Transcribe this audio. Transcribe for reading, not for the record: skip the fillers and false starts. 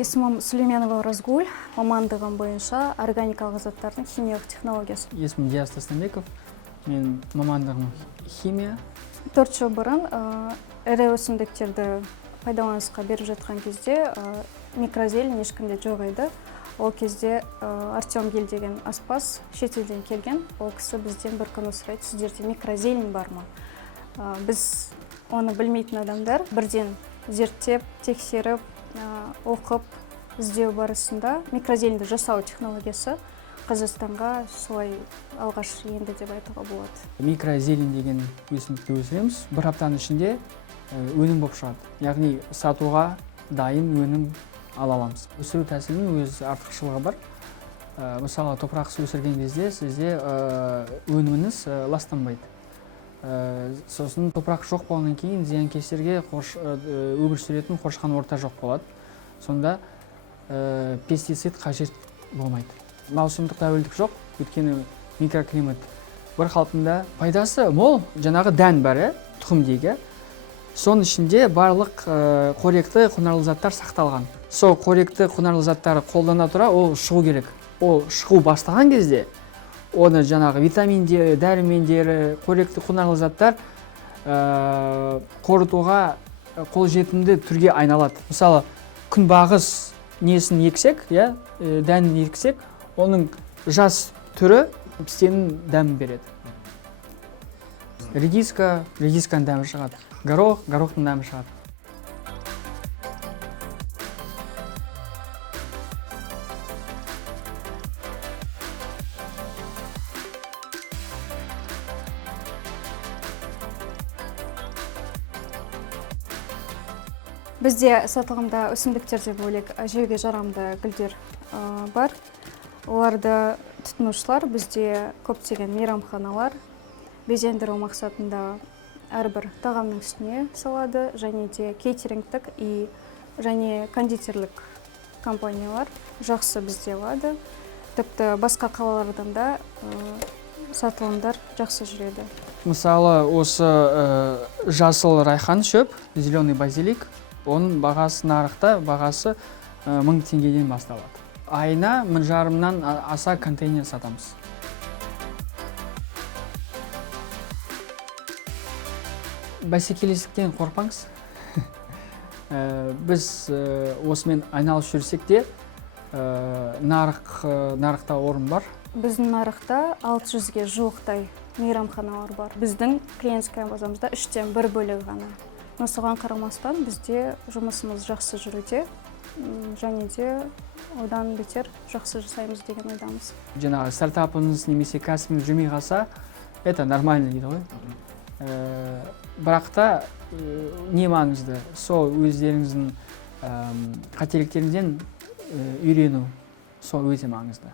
Есімім Сүлейменова Разгуль, мамандығым бойынша органикалық заттардың химиялық технологиясы. Есімім Диас Тастанбеков, мен мамандығым химия. 4 жыл бұрын ірі өсімдіктерді пайдаланысқа беріп жатқан кезде микрозелень ешкімде жоқ еді. Ол кезде Артем Гель деген аспаз шетелден келген. Ол кісі бізден бір күні сұрайды, сіздерде микрозелень бар ма? Біз оны білмейтін адамдар бірден зерттеп, тексеріп, оқып, іздеу барысында микрозеленді жасау технологиясы Қазақстанға солай алғаш енді деп айтуға болады. Микрозелень деген өсімдікті өсіреміз. Бір аптаның ішінде өнім болып шығады. Яғни сатуға дайын өнім ала аламыз. Өсіру тәсілінің өз артықшылығы бар. Мысалы, топырақсыз өсірген кезде сізде өніміңіз ластанбайды. Сосын топырақ жоқ болғаннан кейін зиянкестерге өмір сүретін қоршаған орта жоқ болады. Сонда пестицид қажет болмайды. Маусымдық тәуелдік жоқ, өйткені микроклимат бір қалпында. Пайдасы мол, жаңағы дән бар, тұқымдегі. Соның ішінде барлық қоректі құнарлы заттар сақталған. Сол қоректі құнарлы заттары қолдана тұра, ол шығу керек. Ол шығу бастаған кезде оны жаңағы витаминдері, дәрумендері, қоректі құнарлы заттар қорытуға қолжетімді түрге айналады. Мысалы, күнбағыс несін ексек, дәнін ексек, оның жас түрі пістенің дәмін береді. Редисканың дәмі шығады. Горохтың дәмі шығады. Бізде сатылымда өсімдіктерде бөлек жеуге жарамды гүлдер бар. Оларды тұтынушылар бізде көптеген мейрамханалар безендіру мақсатында әрбір тағамның үстіне салады, және де кейтерингтік және кондитерлік компаниялар жақсы бізде алады. Тіпті басқа қалалардан да сатылымдар жақсы жүреді. Мысалы, осы жасыл райхан шөп, зеленый базилик, оның бағасы нарықта 1000 теңгеден басталады. Айына 1,5-мыңнан аса контейнер сатамыз. Бәсекелестіктен қорқпаңыз. Біз осымен айналып жүрсек те, нарықта орын бар. Біздің нарықта 600-ге жуықтай мейрамханалар бар. Біздің клиентская базамызда 3-тен 1 бөлігі ғана. Соған қарамастан бізде жұмысымыз жақсы жүруде, және де одан бетер жақсы жасаймыз деген ойдамыз. Жаңағы стартапыңыз немесе кәсібіңіз жүрмей қалса, это нормально дейді ғой. Бірақ та не маңызды? Сол өздеріңіздің қателіктеріңізден үйрену, сол өте маңызды.